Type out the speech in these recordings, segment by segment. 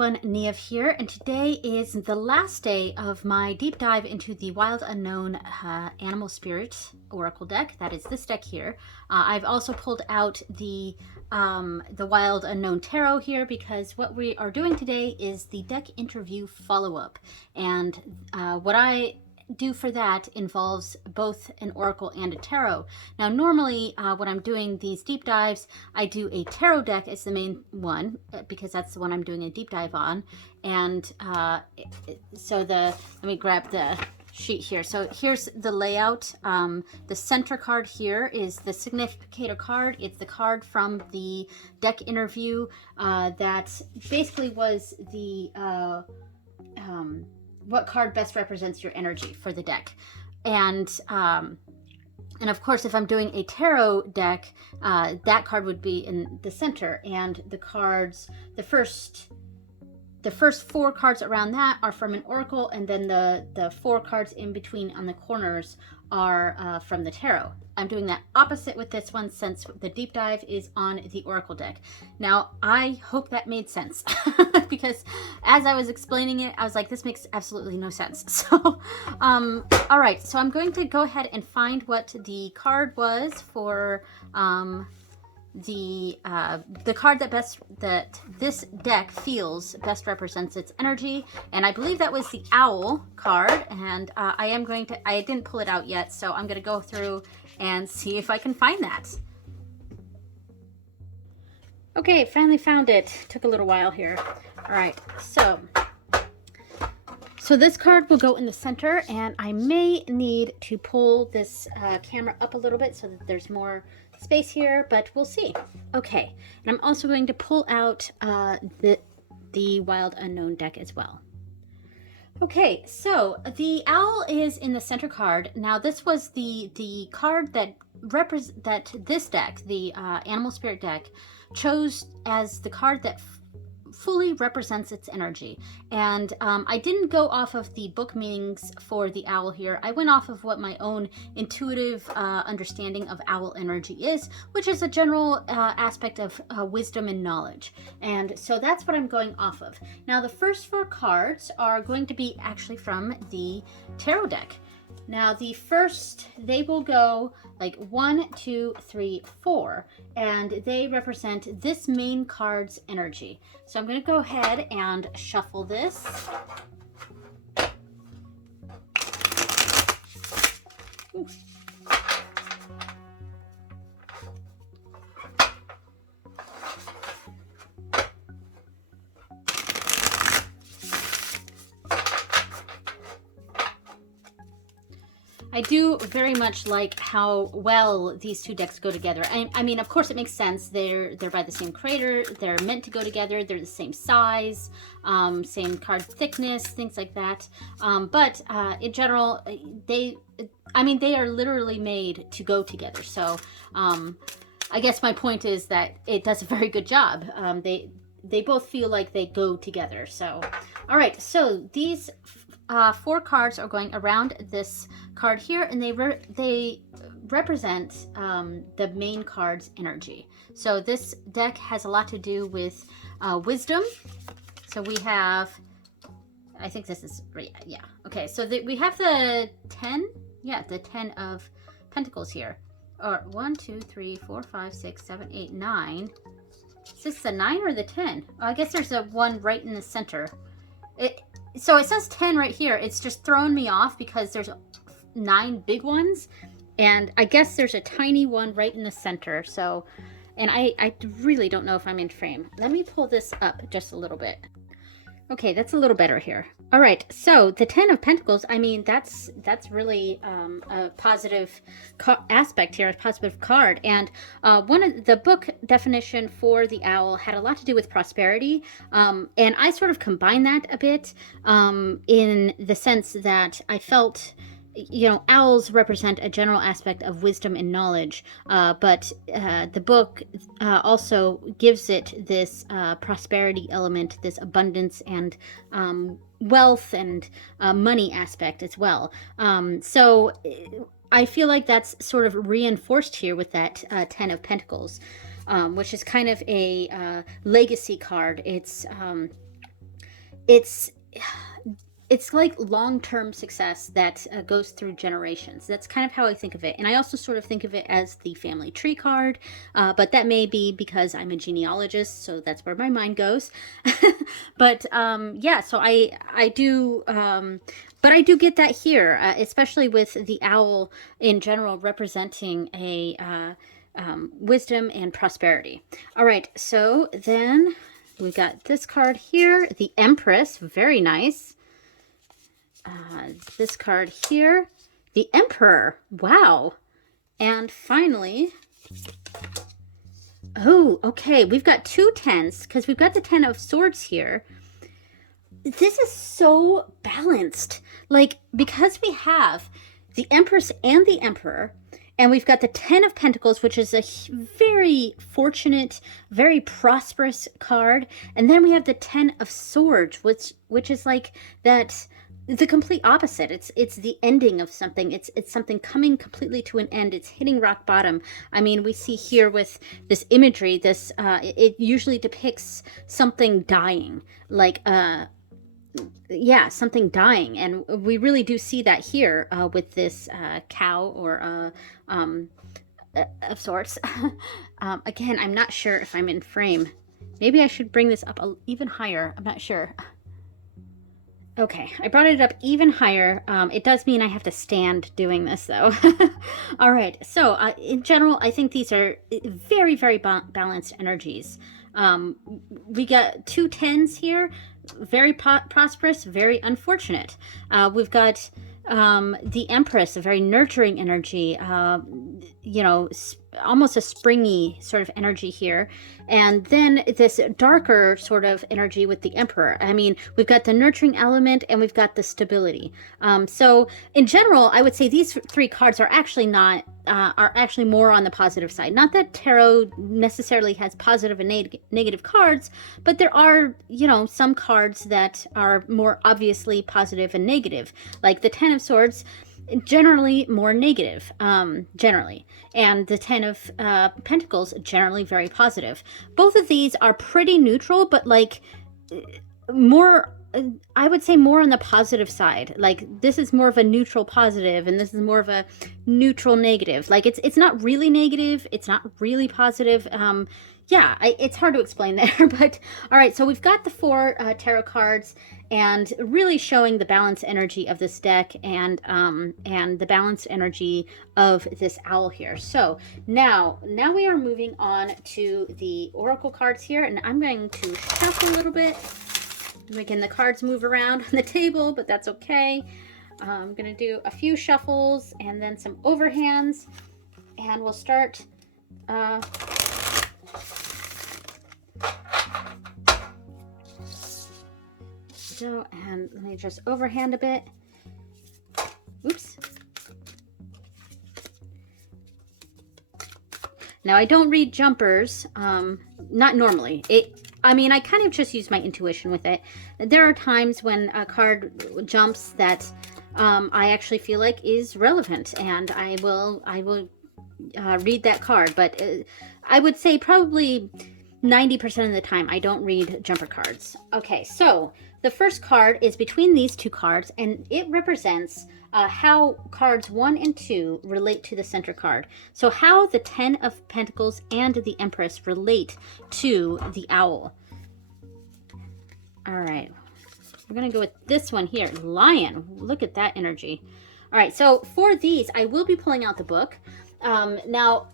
everyone, Niev here, and today is the last day of my deep dive into the Wild Unknown Animal Spirit Oracle deck. That is this deck here. I've also pulled out the Wild Unknown Tarot here because what we are doing today is the deck interview follow-up, and what I do for that involves both an oracle and a tarot. Now normally when I'm doing these deep dives, I do a tarot deck as the main one because that's the one I'm doing a deep dive on. And let me grab the sheet here. So here's the layout. The center card here is the significator card. It's the card from the deck interview that basically was the what card best represents your energy for the deck. And of course, if I'm doing a tarot deck, that card would be in the center, and the cards, the first four cards around that are from an oracle, and then the four cards in between on the corners are from the tarot. I'm doing that opposite with this one since the deep dive is on the oracle deck. Now, I hope that made sense because as I was explaining it, I was like, this makes absolutely no sense. So, all right, so I'm going to go ahead and find what the card was for the card that this deck feels best represents its energy, and I believe that was the owl card. And I didn't pull it out yet, so I'm gonna go through and see if I can find that. Okay, finally found it. Took a little while here. All right, so this card will go in the center, and I may need to pull this camera up a little bit so that there's more space here, but we'll see. Okay, and I'm also going to pull out the Wild Unknown deck as well. Okay, so the owl is in the center card. Now this was the card that this deck, the Animal Spirit deck, chose as the card that fully represents its energy. And I didn't go off of the book meanings for the owl here. I went off of what my own intuitive understanding of owl energy is, which is a general aspect of wisdom and knowledge. And so that's what I'm going off of. Now the first four cards are going to be actually from the tarot deck. Now the first, they will go like 1, 2, 3, 4, and they represent this main card's energy. So I'm going to go ahead and shuffle this. Ooh. I do very much like how well these two decks go together. I mean, of course, it makes sense. They're by the same creator. They're meant to go together. They're the same size, same card thickness, things like that. But in general, they are literally made to go together. So I guess my point is that it does a very good job. They both feel like they go together. So, all right. So these four cards are going around this card here, and they represent the main card's energy. So this deck has a lot to do with wisdom. So we have, I think this is, yeah. Okay, so we have the 10, yeah, the 10 of Pentacles here. Or 1, 2, 3, 4, 5, 6, 7, 8, 9. Is this the 9 or the 10? Oh, I guess there's a 1 right in the center. So it says 10 right here. It's just thrown me off because there's 9 big ones, and I guess there's a tiny one right in the center. So, and I really don't know if I'm in frame. Let me pull this up just a little bit. Okay, that's a little better here. All right, so the 10 of Pentacles, I mean, that's really a positive aspect here, a positive card. And one of the book definition for the owl had a lot to do with prosperity. And I sort of combined that a bit in the sense that I felt, you know, owls represent a general aspect of wisdom and knowledge, but the book also gives it this prosperity element, this abundance and wealth and money aspect as well. So I feel like that's sort of reinforced here with that 10 of Pentacles, which is kind of a legacy card. It's it's it's like long-term success that goes through generations. That's kind of how I think of it. And I also sort of think of it as the family tree card, but that may be because I'm a genealogist, so that's where my mind goes. But yeah, so I do, but I do get that here, especially with the owl in general representing a wisdom and prosperity. All right, so then we got this card here, the Empress, very nice. This card here, the Emperor. Wow. And finally, oh, okay, we've got 2 10s because we've got the 10 of Swords here. This is so balanced. Like, because we have the Empress and the Emperor, and we've got the 10 of Pentacles, which is a very fortunate, very prosperous card. And then we have the 10 of Swords, which is like that, the complete opposite. It's the ending of something. It's something coming completely to an end. It's hitting rock bottom. I mean, we see here with this imagery, this it usually depicts something dying, like yeah, something dying, and we really do see that here with this cow or of sorts. Again, I'm not sure if I'm in frame. Maybe I should bring this up even higher. I'm not sure. Okay, I brought it up even higher. It does mean I have to stand doing this, though. All right, so in general, I think these are very, very balanced energies. We got 2 10s here, very prosperous, very unfortunate. We've got the Empress, a very nurturing energy, you know, almost a springy sort of energy here. And then this darker sort of energy with the Emperor. I mean, we've got the nurturing element and we've got the stability. So in general, I would say these 3 cards are actually not, are actually more on the positive side. Not that tarot necessarily has positive and negative cards, but there are, you know, some cards that are more obviously positive and negative. Like the 10 of Swords, generally more negative, generally. And the 10 of Pentacles, generally very positive. Both of these are pretty neutral, but like more, I would say more on the positive side. Like this is more of a neutral positive, and this is more of a neutral negative. Like it's not really negative, it's not really positive. Yeah, it's hard to explain there, but all right, so we've got the 4 tarot cards, and really showing the balanced energy of this deck and the balanced energy of this owl here. So now we are moving on to the oracle cards here, and I'm going to shuffle a little bit, making the cards move around on the table, but that's okay. I'm gonna do a few shuffles and then some overhands, and we'll start and let me just overhand a bit. Oops. Now I don't read jumpers, not normally. I mean, I kind of just use my intuition with it. There are times when a card jumps that I actually feel like is relevant, and I will read that card. But I would say probably 90% of the time I don't read jumper cards. Okay, so the first card is between these 2 cards, and it represents how cards 1 and 2 relate to the center card. So how the 10 of Pentacles and the Empress relate to the owl. All right, we're gonna go with this one here, Lion. Look at that energy. All right, so for these, I will be pulling out the book. Now,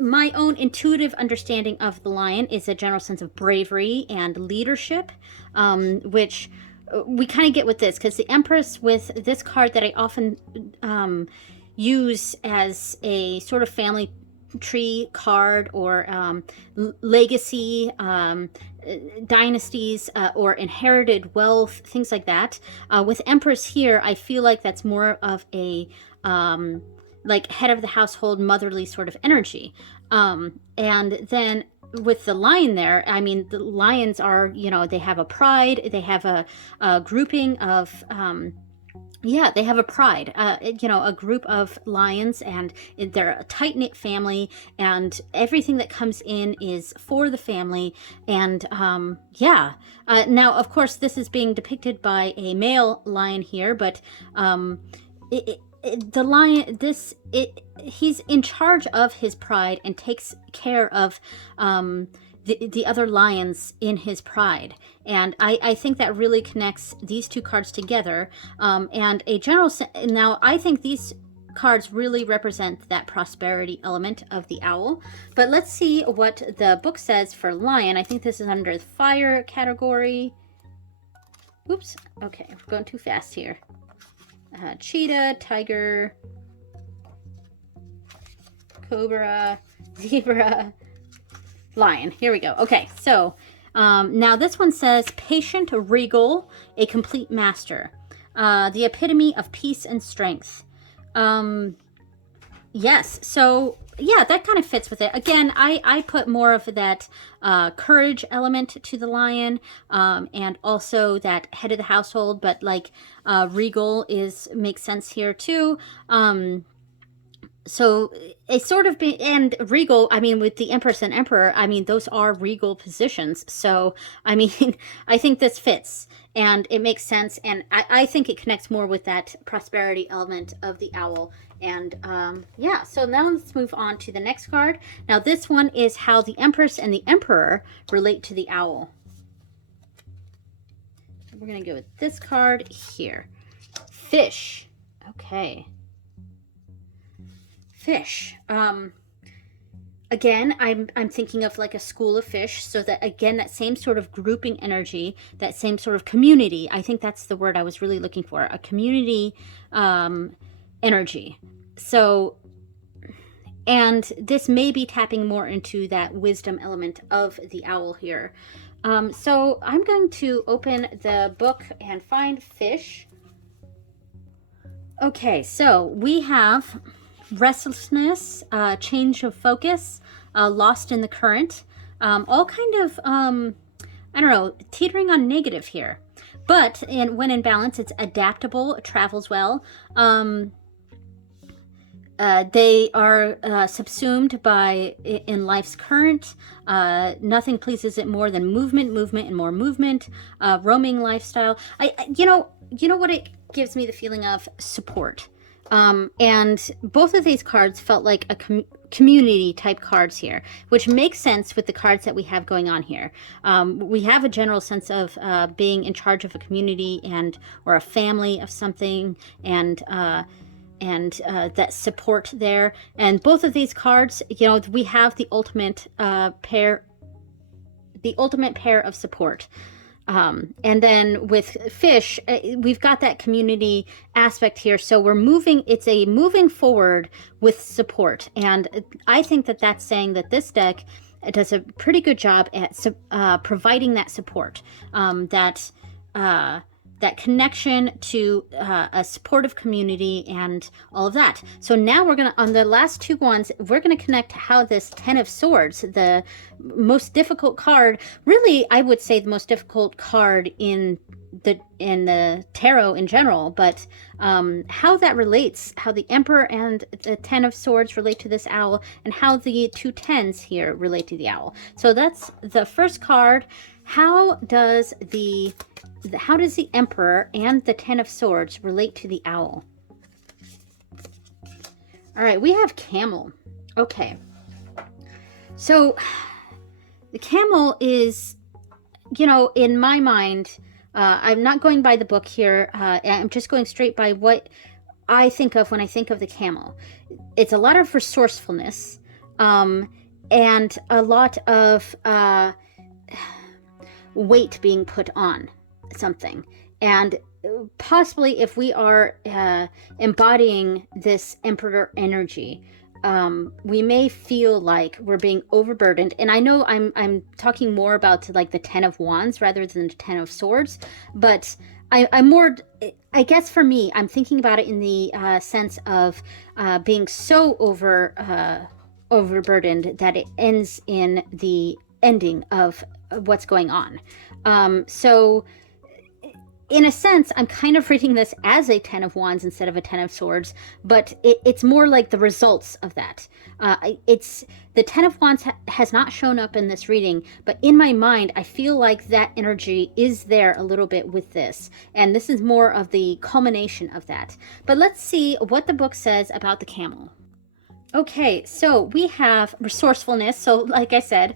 my own intuitive understanding of the Lion is a general sense of bravery and leadership, which we kind of get with this, because the Empress with this card that I often use as a sort of family tree card or legacy, dynasties, or inherited wealth, things like that. With Empress here, I feel like that's more of a like head of the household, motherly sort of energy. And then with the lion there, I mean, the lions are, you know, they have a pride, they have a grouping of Yeah, they have a pride, a group of lions, and they're a tight-knit family, and everything that comes in is for the family. And yeah, now, of course, this is being depicted by a male lion here, but the lion, he's in charge of his pride and takes care of the other lions in his pride. And I think that really connects these two cards together. And a general, now I think these cards really represent that prosperity element of the owl. But let's see what the book says for lion. I think this is under the fire category. Oops. Okay, we're going too fast here. Cheetah, tiger, cobra, zebra, lion. Here we go. Okay, so now this one says patient, regal, a complete master, the epitome of peace and strength. Yes, so yeah, that kind of fits with it. Again, I put more of that courage element to the lion, and also that head of the household, but like regal makes sense here too. So it sort of be, and regal, I mean, with the Empress and Emperor, I mean, those are regal positions. So, I mean, I think this fits and it makes sense. And I think it connects more with that prosperity element of the owl. And yeah, so now let's move on to the next card. Now, this one is how the Empress and the Emperor relate to the owl. We're going to go with this card here. Fish. Okay. Fish. Again, I'm thinking of like a school of fish, so that again, that same sort of grouping energy, that same sort of community. I think that's the word I was really looking for, a community energy. So, and this may be tapping more into that wisdom element of the owl here. So I'm going to open the book and find fish. Okay, so we have restlessness, change of focus, lost in the current, all kind of, I don't know, teetering on negative here. But when in balance, it's adaptable, travels well. They are subsumed in life's current. Nothing pleases it more than movement, and more movement. Roaming lifestyle. You know what it gives me the feeling of? Support. And both of these cards felt like a community type cards here, which makes sense with the cards that we have going on here. We have a general sense of being in charge of a community or a family of something, and that support there. And both of these cards, we have the ultimate pair of support. And then with fish, we've got that community aspect here. So it's a moving forward with support. And I think that that's saying that this deck does a pretty good job at providing that support, that connection to a supportive community and all of that. So now we're going to, on the last two ones, we're going to connect how this Ten of Swords, the most difficult card, really, I would say the most difficult card in the tarot in general, but how that relates, how the Emperor and the Ten of Swords relate to this owl, and how the two tens here relate to the owl. So that's the first card. How does the Emperor and the Ten of Swords relate to the owl? All right, we have camel. Okay. So the camel is, in my mind, I'm not going by the book here. I'm just going straight by what I think of when I think of the camel. It's a lot of resourcefulness, and a lot of weight being put on something. And possibly if we are embodying this Emperor energy, we may feel like we're being overburdened. And I know I'm talking more about like the Ten of Wands rather than the Ten of Swords, but I'm more, I guess for me, I'm thinking about it in the sense of being so overburdened that it ends in the ending of what's going on. So in a sense, I'm kind of reading this as a Ten of Wands instead of a Ten of Swords, but it's more like the results of that. It's the Ten of Wands has not shown up in this reading, but in my mind, I feel like that energy is there a little bit with this, and this is more of the culmination of that. But let's see what the book says about the camel. Okay, so we have resourcefulness. So like I said,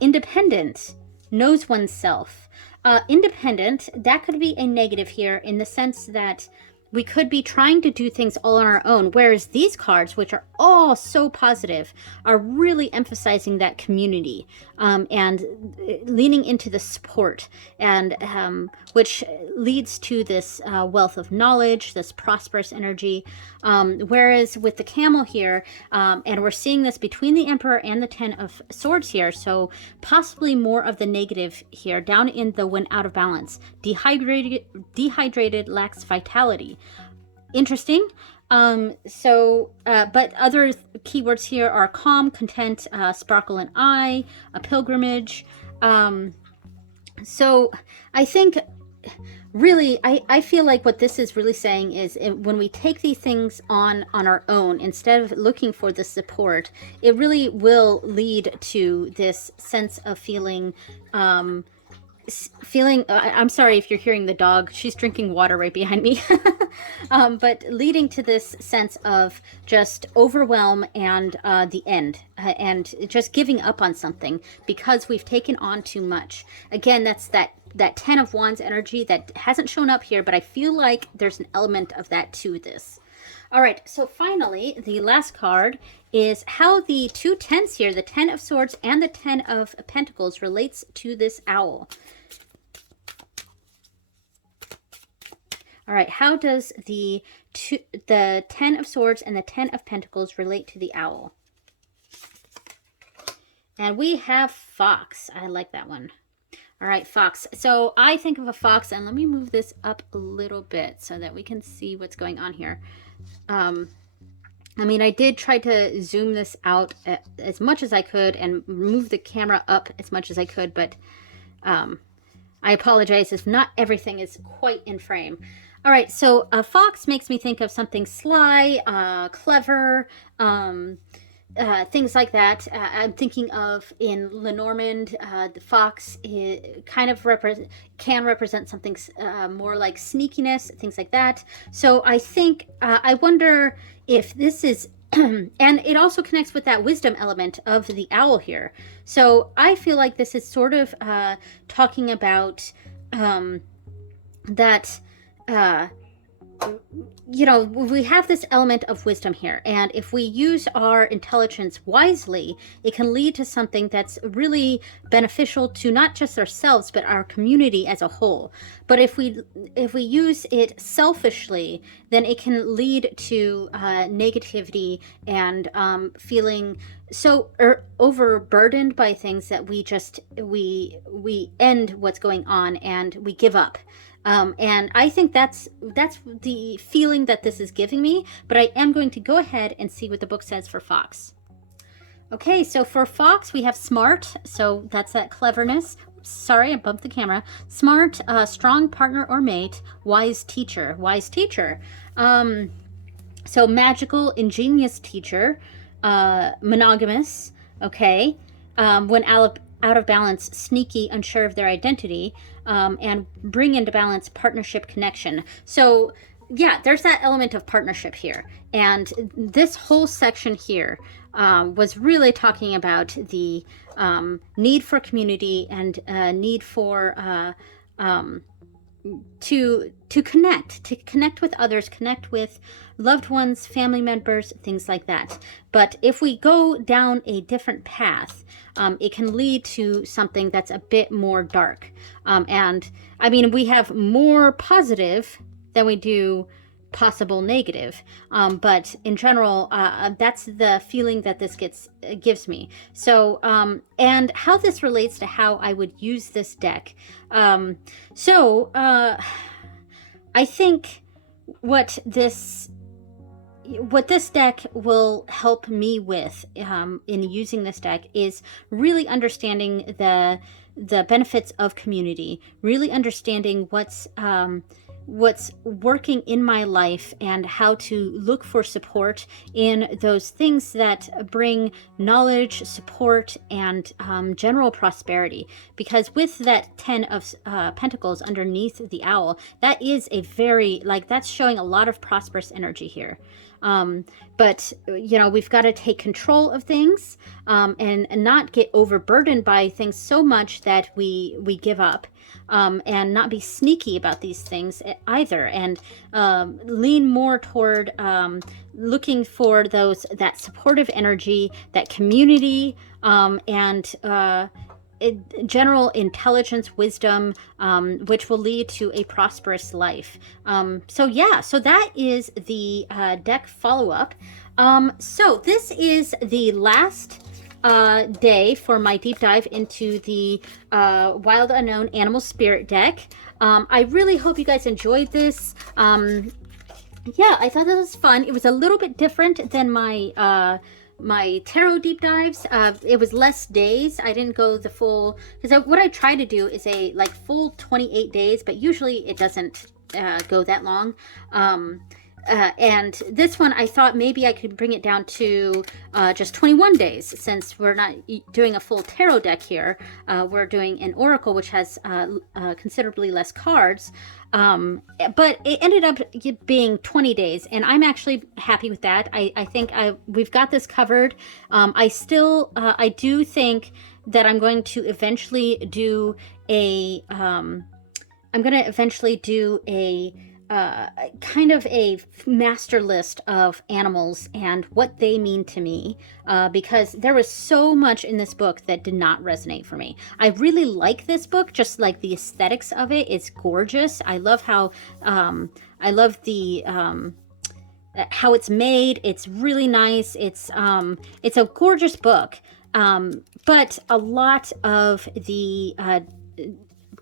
independent, knows oneself. Independent, that could be a negative here in the sense that we could be trying to do things all on our own, whereas these cards, which are all so positive, are really emphasizing that community and leaning into the support, and which leads to this wealth of knowledge, this prosperous energy. Whereas with the camel here, and we're seeing this between the Emperor and the Ten of Swords here, so possibly more of the negative here, down in the when out of balance. Dehydrated, lacks vitality. Interesting. But other keywords here are calm, content, sparkle in eye, a pilgrimage. So I think really, I feel like what this is really saying is when we take these things on our own, instead of looking for the support, it really will lead to this sense of feeling, I'm sorry if you're hearing the dog, she's drinking water right behind me, but leading to this sense of just overwhelm and the end, and just giving up on something because we've taken on too much. Again, that's that Ten of Wands energy that hasn't shown up here, but I feel like there's an element of that to this. All right, so finally, the last card is how the two tens here, the Ten of Swords and the Ten of Pentacles, relates to this owl. All right, how does the Ten of Swords and the Ten of Pentacles relate to the owl? And we have fox. I like that one. All right, fox. So I think of a fox, and let me move this up a little bit so that we can see what's going on here. I mean, I did try to zoom this out as much as I could and move the camera up as much as I could, but I apologize if not everything is quite in frame. All right, so a fox makes me think of something sly, clever, things like that. I'm thinking of in Lenormand, the fox kind of can represent something more like sneakiness, things like that. So I think, I wonder if this is, and it also connects with that wisdom element of the owl here. So I feel like this is sort of talking about that, you know, we have this element of wisdom here, and if we use our intelligence wisely, it can lead to something that's really beneficial to not just ourselves but our community as a whole. But if we use it selfishly, then it can lead to negativity and feeling so overburdened by things that we end what's going on and we give up. And I think that's the feeling that this is giving me, but I am going to go ahead and see what the book says for fox. Okay, so for fox, we have smart, so that's that cleverness. Sorry, I bumped the camera. Smart, strong partner or mate, wise teacher. Wise teacher. So magical, ingenious teacher, monogamous, okay. When out of balance, sneaky, unsure of their identity, and bring into balance partnership connection. So yeah, there's that element of partnership here. And this whole section here was really talking about the need for community and need for to connect with others, connect with loved ones, family members, things like that. But if we go down a different path, it can lead to something that's a bit more dark. And I mean, we have more positive than we do possible negative, but in general, that's the feeling that this gives me. So and how this relates to how I would use this deck. I think what this deck will help me with in using this deck is really understanding the benefits of community, really understanding what's working in my life and how to look for support in those things that bring knowledge, support, and general prosperity. Because with that 10 of Pentacles underneath the owl, that is a very, like, that's showing a lot of prosperous energy here. But you know, we've got to take control of things, and not get overburdened by things so much that we give up, and not be sneaky about these things either, and lean more toward looking for that supportive energy, that community, and general intelligence, wisdom, which will lead to a prosperous life. So yeah, so that is the deck follow-up. So this is the last day for my deep dive into the Wild Unknown Animal Spirit deck. I really hope you guys enjoyed this. Yeah, I thought that was fun. It was a little bit different than my tarot deep dives. It was less days. I didn't go the full, because what I try to do is a like full 28 days, but usually it doesn't go that long. And this one, I thought maybe I could bring it down to just 21 days, since we're not doing a full tarot deck here. We're doing an oracle, which has considerably less cards. But it ended up being 20 days, and I'm actually happy with that. I think we've got this covered. I do think that I'm going to eventually do a kind of a master list of animals and what they mean to me, because there was so much in this book that did not resonate for me. I really like this book, just like the aesthetics of it. It's gorgeous. I love how how it's made. It's really nice. It's a gorgeous book, but a lot of the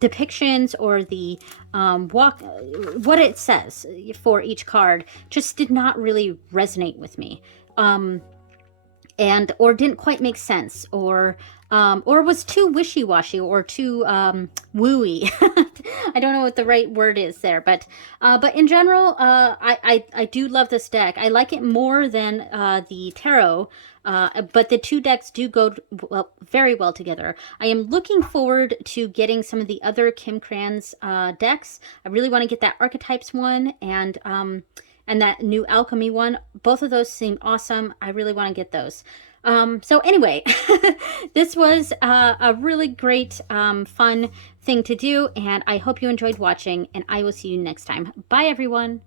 depictions or the what it says for each card just did not really resonate with me, or didn't quite make sense, or was too wishy-washy, or too wooey. I don't know what the right word is there, but in general, I do love this deck. I like it more than the tarot. But the two decks do go very well together. I am looking forward to getting some of the other Kim Krans decks. I really want to get that Archetypes one and that new Alchemy one. Both of those seem awesome. I really want to get those. So anyway, this was a really great, fun thing to do, and I hope you enjoyed watching, and I will see you next time. Bye, everyone.